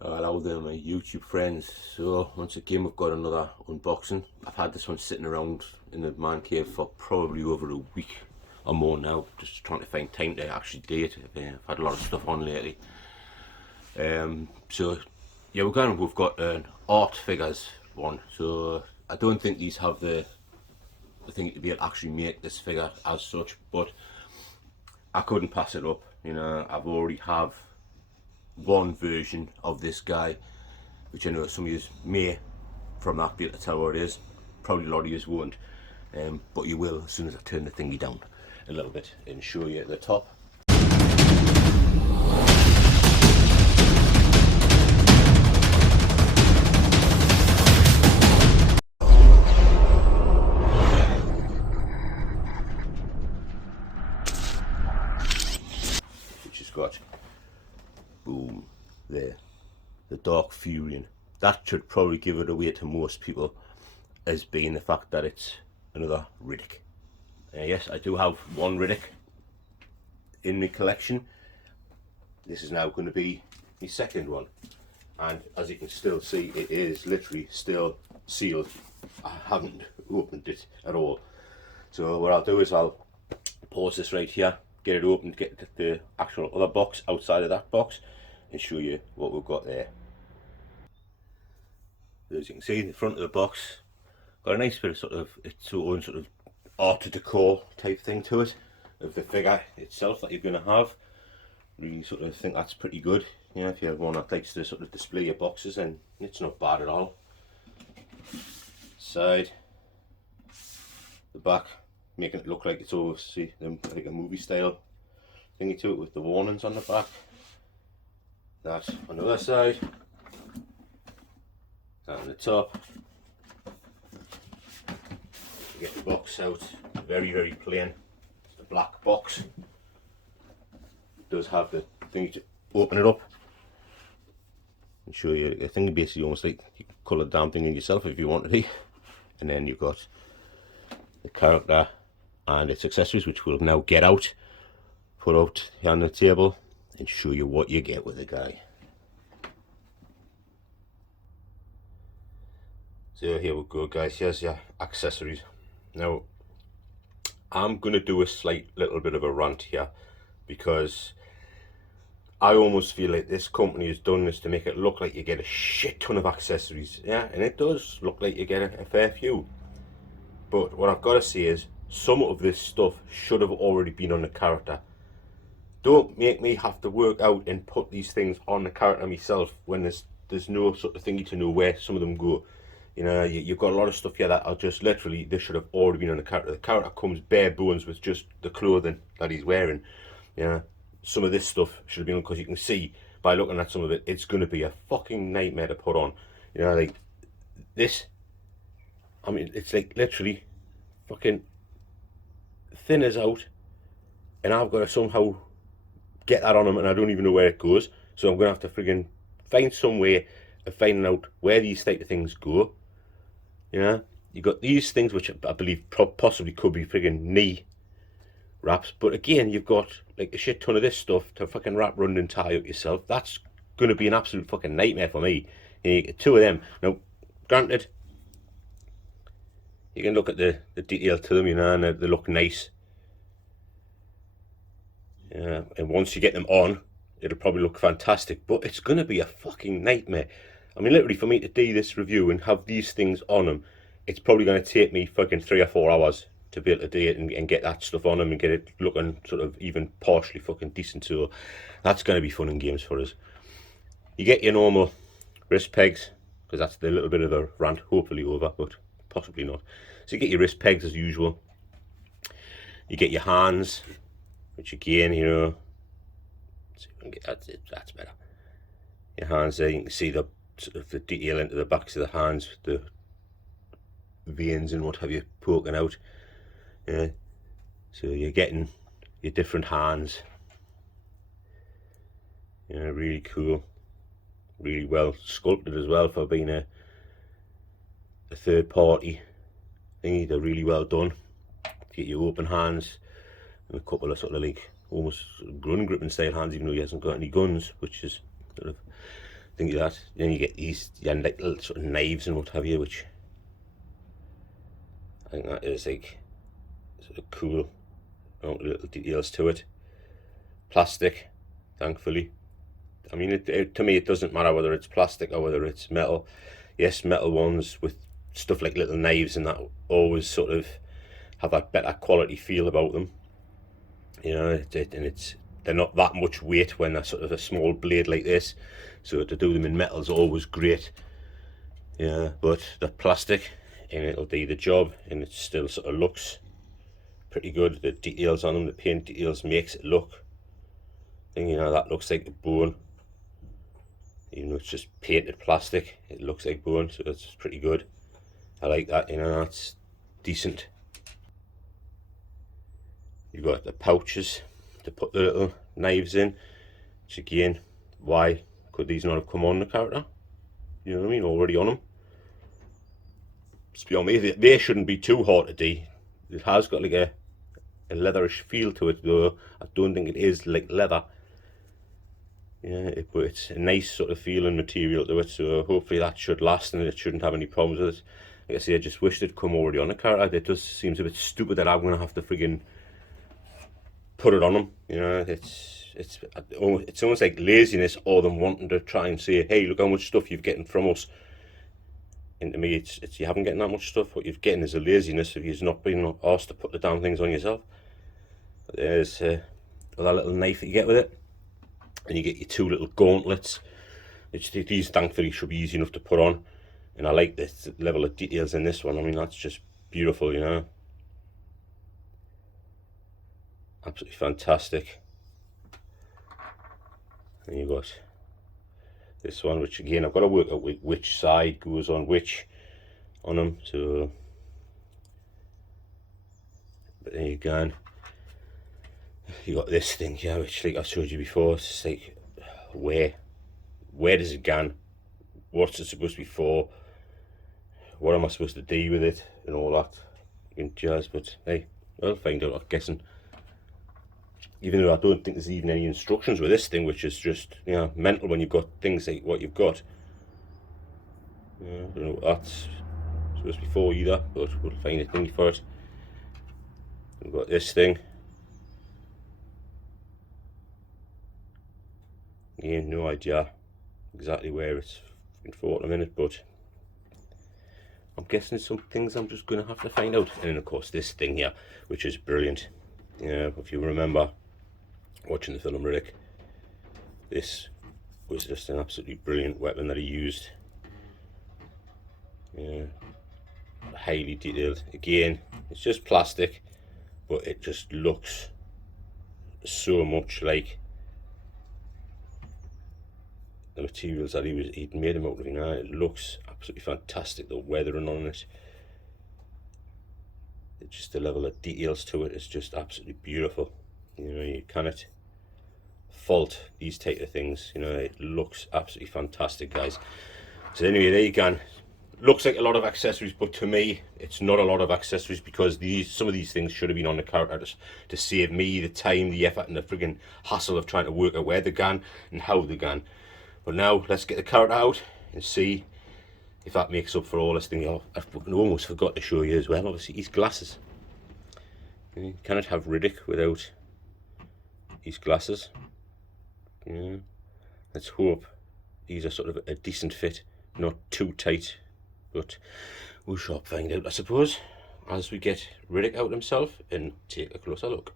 Hello there my YouTube friends. So once again we've got another unboxing. I've had this one sitting around in the man cave for probably over a week or more now, just trying to find time to actually do it. I've had a lot of stuff on lately. So yeah, we've got an art figures one. So I don't think these have the thing to be able to actually make this figure as such, but I couldn't pass it up. You know, I've already have one version of this guy, which I know some of you may from that be able to tell what it is. Probably a lot of you won't, but you will as soon as I turn the thingy down a little bit and show you at the top. Which has got, boom, there, the Dark Furyan. That should probably give it away to most people as being the fact that it's another Riddick. Yes, I do have one Riddick in the collection. This is now going to be the second one, and as you can still see, it is literally still sealed. I haven't opened it at all. So what I'll do is I'll pause this right here, get it open, get the actual other box outside of that box and show you what we've got there. As you can see, the front of the box got a nice bit of sort of its own sort of art decor type thing to it of the figure itself that you're going to have. Really sort of think that's pretty good. You know, if you have one that likes to sort of display your boxes, then it's not bad at all. Side, the back, making it look like it's obviously like a movie style thingy to it with the warnings on the back. That on the other side, that on the top. Get the box out, very plain. It's a black box. It does have the thing to open it up and show you a thing, basically almost like you could colour the damn thing in yourself if you wanted to. And then you've got the character and its accessories, which we'll now get out, put out here on the table and show you what you get with the guy. So here we go guys, here's your accessories. Now I'm going to do a slight little bit of a rant here, because I almost feel like this company has done this to make it look like you get a shit ton of accessories. Yeah, and it does look like you get a fair few. But what I've got to say is, some of this stuff should have already been on the character. Don't make me have to work out and put these things on the character myself when there's no sort of thingy to know where some of them go. You know, you've got a lot of stuff here that are just literally, they should have already been on the character. The character comes bare bones with just the clothing that he's wearing. You know, some of this stuff should have been on, because you can see by looking at some of it, it's going to be a fucking nightmare to put on. You know, like this, I mean, it's like literally fucking thin as out, and I've got to somehow get that on him, and I don't even know where it goes. So I'm going to have to friggin' find some way of finding out where these type of things go. You know, you got these things which I believe possibly could be friggin' knee wraps, but again, you've got like a shit ton of this stuff to fucking wrap around and tie up yourself. That's going to be an absolute fucking nightmare for me. You get two of them. Now, granted, you can look at the detail to them, you know, and they look nice. Yeah, and once you get them on, it'll probably look fantastic, but it's going to be a fucking nightmare. I mean, literally, for me to do this review and have these things on them, it's probably going to take me fucking 3 or 4 hours to be able to do it and get that stuff on them and get it looking sort of even partially fucking decent. So that's going to be fun and games for us. You get your normal wrist pegs, because that's the little bit of the rant hopefully over, but possibly not. So you get your wrist pegs as usual. You get your hands, which again, you know, see if we can get that's better. Your hands there, you can see the sort of the detail into the backs of the hands, the veins and what have you poking out. Yeah, so you're getting your different hands. Yeah, really cool, really well sculpted as well for being a third party thingy. They're really well done. Get your open hands and a couple of sort of like almost gun gripping style hands, even though he hasn't got any guns, which is sort of things like that. Then you get these like little sort of knives and what have you, which I think that is like sort of cool. Little details to it. Plastic, thankfully. I mean, to me, it doesn't matter whether it's plastic or whether it's metal. Yes, metal ones with stuff like little knives and that always sort of have that better quality feel about them. You know, they're not that much weight when they're sort of a small blade like this. So to do them in metal is always great. Yeah, but they're plastic and it'll do the job, and it still sort of looks pretty good. The details on them, the paint details makes it look. And you know, that looks like a bone. Even though it's just painted plastic, it looks like bone, so it's pretty good. I like that, you know, that's decent. You've got the pouches to put the little knives in, which again, why could these not have come on the character? You know what I mean, already on them. Just beyond me, they shouldn't be too hard to do. It has got like a leatherish feel to it, though I don't think it is like leather. Yeah, but it's a nice sort of feeling material to it, so hopefully that should last and it shouldn't have any problems with it. Like I say, I just wish they'd come already on the character. It just seems a bit stupid that I'm going to have to friggin' put it on them. You know, it's almost like laziness, or them wanting to try and say, hey, look how much stuff you're getting from us. And to me, it's you haven't getting that much stuff. What you're getting is a laziness if you're not being asked to put the damn things on yourself. But there's that little knife that you get with it. And you get your two little gauntlets, which these thankfully should be easy enough to put on. And I like this level of details in this one. I mean, that's just beautiful, you know. Absolutely fantastic. And you've got this one, which again, I've got to work out which side goes on which on them. So, but there you go. You got this thing here, which like I showed you before, it's just like, where does it go? What's it supposed to be for? What am I supposed to do with it and all that and jazz? But hey, I'll find out, I'm guessing. Even though I don't think there's even any instructions with this thing, which is just, you know, mental when you've got things like what you've got. I don't know what that's supposed to be for either, but we'll find a thing for it. We've got this thing. Yeah, no idea exactly where it's for at the minute, but I'm guessing some things I'm just going to have to find out. And then of course this thing here, which is brilliant. Yeah, if you remember watching the film Riddick, this was just an absolutely brilliant weapon that he used. Yeah, highly detailed. Again, it's just plastic, but it just looks so much like the materials that he'd made him out of. You know, it looks absolutely fantastic. The weathering on it, just the level of details to it is just absolutely beautiful. You know, you cannot fault these type of things. You know, it looks absolutely fantastic, guys. So anyway, there you go. Looks like a lot of accessories, but to me it's not a lot of accessories, because some of these things should have been on the character to save me the time, the effort and the friggin' hassle of trying to work out where they're gone and how they're gone. But now let's get the character out and see if that makes up for all this thing. Oh, I almost forgot to show you as well, obviously, his glasses. You cannot have Riddick without his glasses. Yeah. Let's hope these are sort of a decent fit, not too tight, but we shall find out, I suppose, as we get Riddick out himself and take a closer look.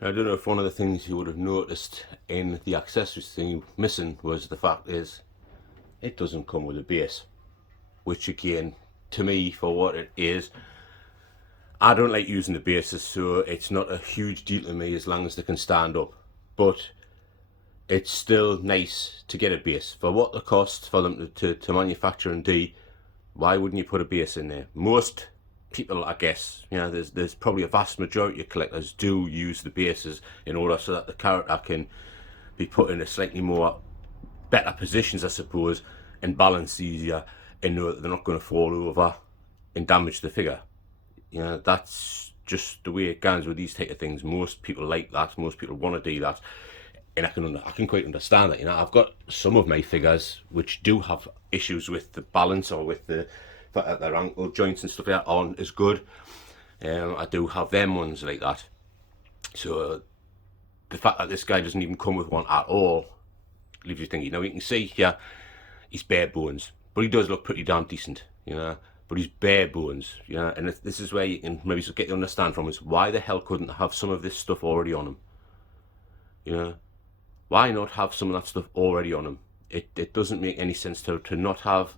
I don't know if one of the things you would have noticed in the accessories thing missing was the fact is it doesn't come with a base, which again, to me, for what it is, I don't like using the bases, so it's not a huge deal to me as long as they can stand up. But it's still nice to get a base. For what the cost for them to manufacture and do, why wouldn't you put a base in there? Most people, I guess, you know, there's probably a vast majority of collectors do use the bases in order so that the character can be put in a slightly more better positions, I suppose, and balance easier, and know that they're not going to fall over and damage the figure. You know, that's just the way it goes with these type of things. Most people like that. Most people want to do that. and I can quite understand that. You know, I've got some of my figures which do have issues with the balance, or with the fact that their ankle joints and stuff like that aren't as good. I do have them ones like that. So the fact that this guy doesn't even come with one at all leaves you thinking. Now you can see here, he's bare bones, but he does look pretty damn decent, you know. But he's bare bones, you know. And this is where you can maybe get to understand from is, why the hell couldn't they have some of this stuff already on him? You know, why not have some of that stuff already on him? It doesn't make any sense to not have.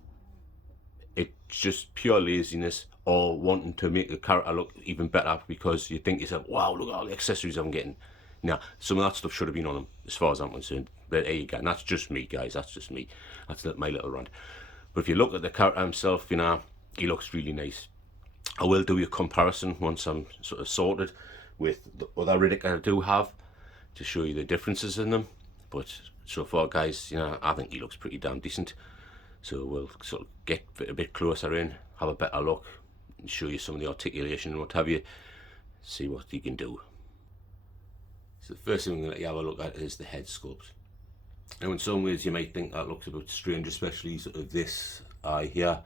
It's just pure laziness, or wanting to make the character look even better because you think to yourself, wow, look at all the accessories I'm getting. Now, some of that stuff should have been on him, as far as I'm concerned. But there you go. And that's just me, guys. That's just me. That's my little rant. But if you look at the character himself, you know, he looks really nice. I will do a comparison once I'm sort of sorted with the other Riddick I do have, to show you the differences in them. But so far, guys, you know, I think he looks pretty damn decent. So we'll sort of get a bit closer in, have a better look, and show you some of the articulation and what have you, see what he can do. So the first thing I'm going to let you have a look at is the head sculpt. Now in some ways you might think that looks a bit strange, especially sort of this eye here.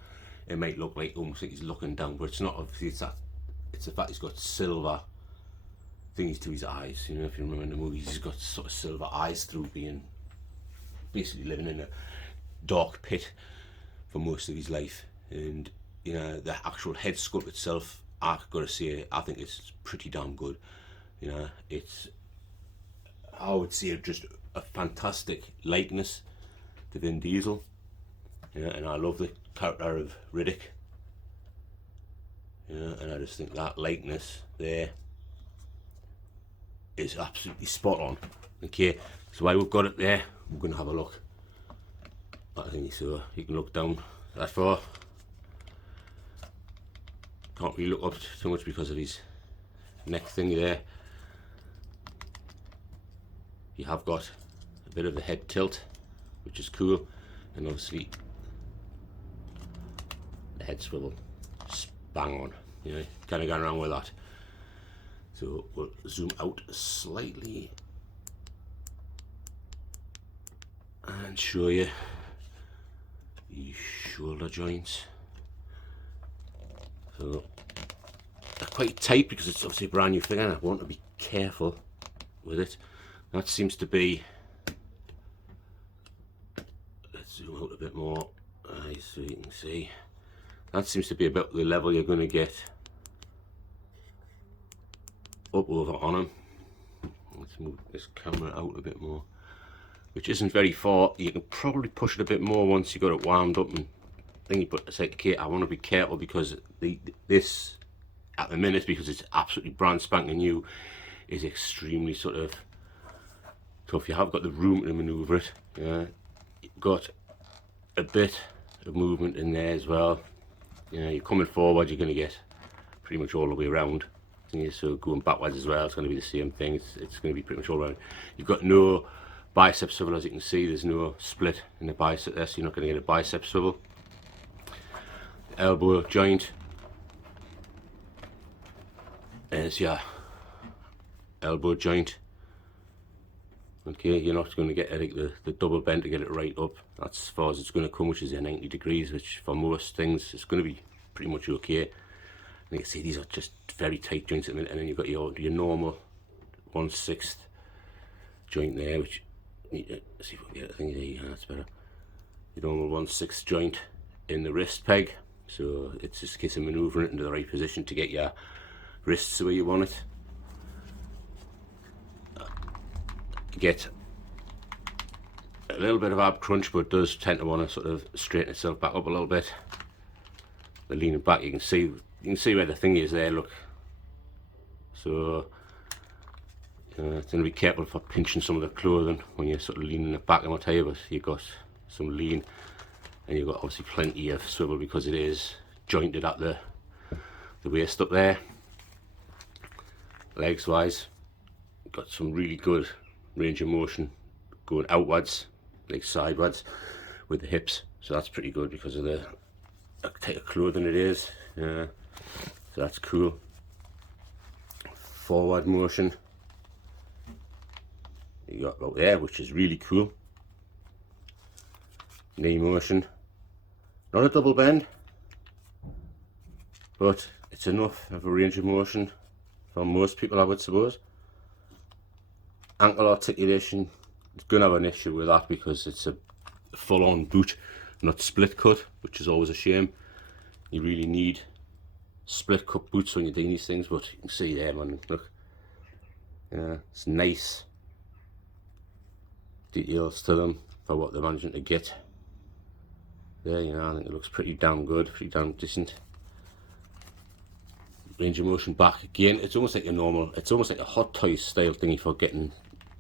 It might look like almost like he's looking down, but it's not. Obviously it's the fact he's got silver things to his eyes. You know, if you remember in the movies, he's got sort of silver eyes through being basically living in a dark pit for most of his life. And you know, the actual head sculpt itself, I've got to say, I think it's pretty damn good. You know, it's, I would say, just a fantastic likeness to Vin Diesel. You know, and I love the character of Riddick. You know, and I just think that likeness there is absolutely spot on. Okay, so while we've got it there, we're going to have a look. I think so. You can look down that far. Can't really look up too much because of his neck thing there. You have got a bit of the head tilt, which is cool, and obviously the head swivel, bang on. You know, kind of going around with that. So we'll zoom out slightly and show you the shoulder joints. So they're quite tight because it's obviously a brand new figure, and I want to be careful with it. That seems to be, let's zoom out a bit more, so you can see, that seems to be about the level you're going to get up over on him. Let's move this camera out a bit more, which isn't very far. You can probably push it a bit more once you got it wound up and thingy, but it's like, okay, I want to be careful because this at the minute, because it's absolutely brand spanking new, is extremely sort of tough. You have got the room to maneuver it. You've got a bit of movement in there as well. You know, you're coming forward, you're going to get pretty much all the way around. So going backwards as well, it's going to be the same thing. It's going to be pretty much all around. You've got no bicep swivel, as you can see. There's no split in the bicep there, so you're not going to get a bicep swivel. The elbow joint is your elbow joint. Okay, you're not going to get like the double bend to get it right up. That's as far as it's going to come, which is 90 degrees, which for most things it's going to be pretty much okay. And you can see these are just very tight joints at the minute, and then you've got your normal 1/6 joint there, which, let's see if we can get that thing there. Yeah, that's better. Your normal 1/6 joint in the wrist peg, so it's just a case of manoeuvring it into the right position to get your wrists the way you want it. You get a little bit of ab crunch, but it does tend to want to sort of straighten itself back up a little bit. The leaning back, you can see where the thing is there, look. So it's going to be careful for pinching some of the clothing when you're sort of leaning it back and what have you, but you've got some lean, and you've got obviously plenty of swivel because it is jointed at the waist up there. Legs wise, got some really good range of motion going outwards, like sideways with the hips, so that's pretty good because of the type of clothing it is. So that's cool. Forward motion, you got about there, which is really cool. Knee motion, not a double bend, but it's enough of a range of motion for most people, I would suppose. Ankle articulation, it's going to have an issue with that because it's a full-on boot, not split cut, which is always a shame. You really need split cut boots when you're doing these things, but you can see there, man, look, yeah, it's nice details to them for what they're managing to get there. You know, I think it looks pretty damn good, pretty damn decent. Range of motion back again, it's almost like a normal, it's almost like a Hot Toys style thingy for getting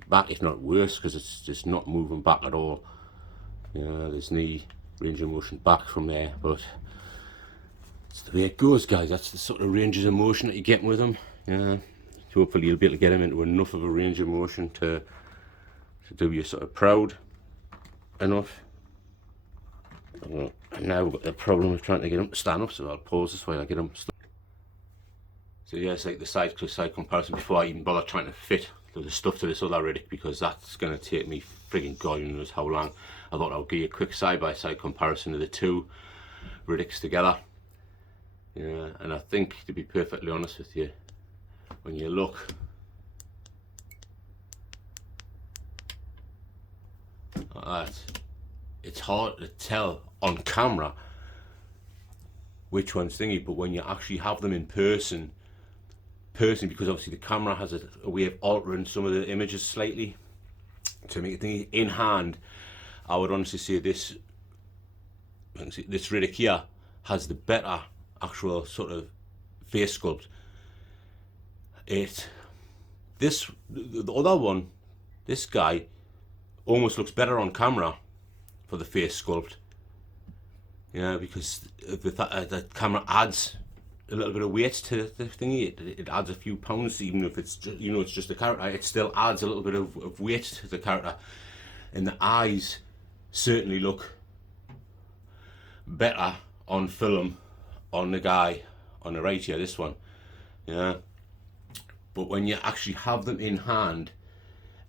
back, if not worse, because it's just not moving back at all. Yeah, there's knee range of motion back from there, but it's the way it goes, guys. That's the sort of ranges of motion that you're getting with them. Yeah, so hopefully you'll be able to get them into enough of a range of motion to do you sort of proud enough. And now we've got the problem of trying to get them to stand up, so I'll pause this while I get them stuck. So yeah, it's like the side to side comparison before I even bother trying to fit the stuff to this other Riddick, because that's going to take me frigging God knows how long. I thought I would give you a quick side by side comparison of the two Riddicks together. Yeah, and I think, to be perfectly honest with you, when you look at that, it's hard to tell on camera which one's thingy, but when you actually have them in person, because obviously the camera has a way of altering some of the images slightly to make it thingy. In hand, I would honestly say this Riddick here has the better actual sort of face sculpt. The other one, this guy almost looks better on camera for the face sculpt. Yeah, because the camera adds a little bit of weight to the thingy. It adds a few pounds, even if it's just, you know, it's just a character. It still adds a little bit of weight to the character, and the eyes certainly look better on film on the guy on the right here, this one. Yeah, but when you actually have them in hand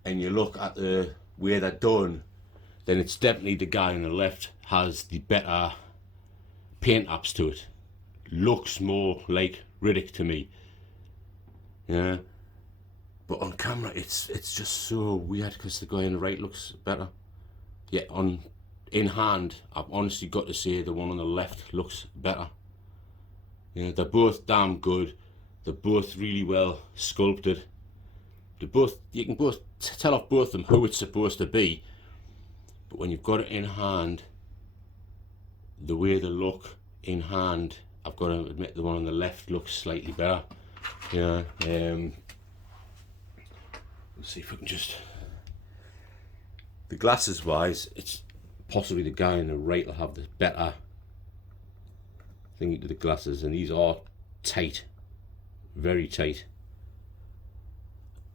and you look at the way they're done, then it's definitely the guy on the left has the better paint apps to it. Looks more like Riddick to me. Yeah, but on camera it's just so weird because the guy on the right looks better. Yeah, in hand, I've honestly got to say the one on the left looks better. Yeah, they're both damn good. They're both really well sculpted. You can both tell off both of them who it's supposed to be, but when you've got it in hand, the way they look in hand, I've got to admit the one on the left looks slightly better. Yeah, let's see if I can just... The glasses wise, it's possibly the guy on the right will have the better thingy to the glasses, and these are tight, very tight.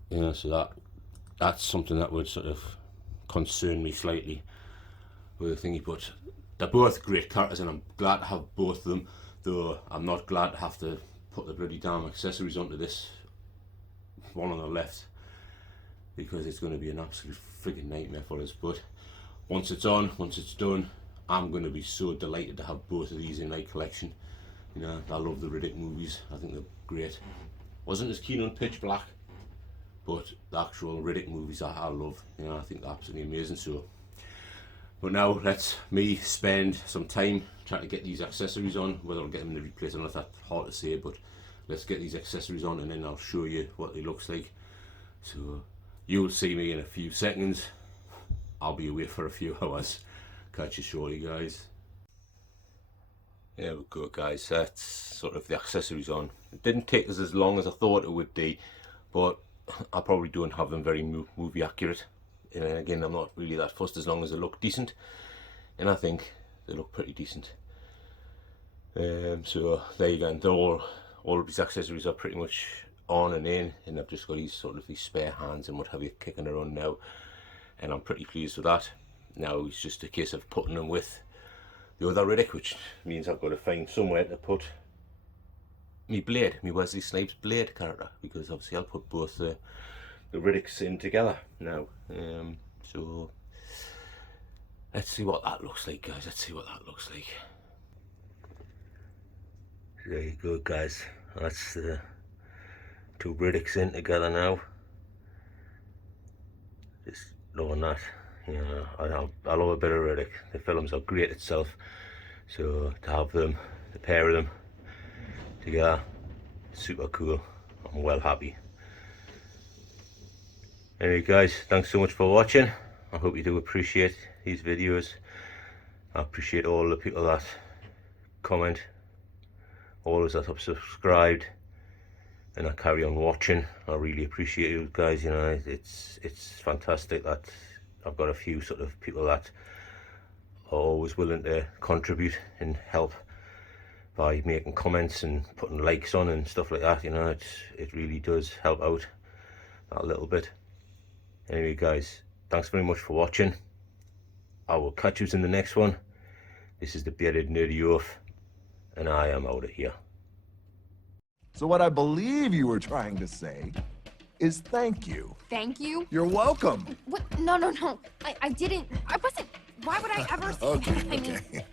Yeah, so that's something that would sort of concern me slightly with the thingy, but they're both great characters and I'm glad to have both of them, though I'm not glad to have to put the bloody damn accessories onto this one on the left, because it's going to be an absolute frigging nightmare for us. But once it's on, once it's done, I'm going to be so delighted to have both of these in my collection. You know, I love the Riddick movies, I think they're great. Wasn't as keen on Pitch Black, but the actual Riddick movies I love. You know, I think they're absolutely amazing. So, but now let me spend some time trying to get these accessories on. Whether I'll get them in the replace or not, that's hard to say, but let's get these accessories on and then I'll show you what they looks like. So you'll see me in a few seconds. I'll be away for a few hours. Catch you shortly, guys. There we go, guys. That's sort of the accessories on. It didn't take us as long as I thought it would be, but I probably don't have them very movie accurate. And again, I'm not really that fussed as long as they look decent, and I think they look pretty decent. So there you go. And all of these accessories are pretty much on and in, and I've just got these spare hands and what have you kicking around now, and I'm pretty pleased with that. Now it's just a case of putting them with the other Riddick, which means I've got to find somewhere to put me Wesley Snipes blade character, because obviously I'll put both the the Riddicks in together now. So let's see what that looks like, guys. Let's see what that looks like. There you go, guys. That's the two Riddicks in together now. Just knowing that, you know, I love a bit of Riddick. The films are great itself, so to have them, the pair of them together, super cool. I'm well happy. Anyway, guys, thanks so much for watching. I hope you do appreciate these videos. I appreciate all the people that comment, all those that have subscribed and I carry on watching. I really appreciate you guys. You know, it's fantastic that I've got a few sort of people that are always willing to contribute and help by making comments and putting likes on and stuff like that. You know, it really does help out that little bit. Anyway, guys, thanks very much for watching. I will catch you in the next one. This is the Bearded Nerdy Oaf, and I am out of here. So what I believe you were trying to say is thank you. Thank you? You're welcome. What? No. I didn't. I wasn't. Why would I ever say that? I mean, Okay.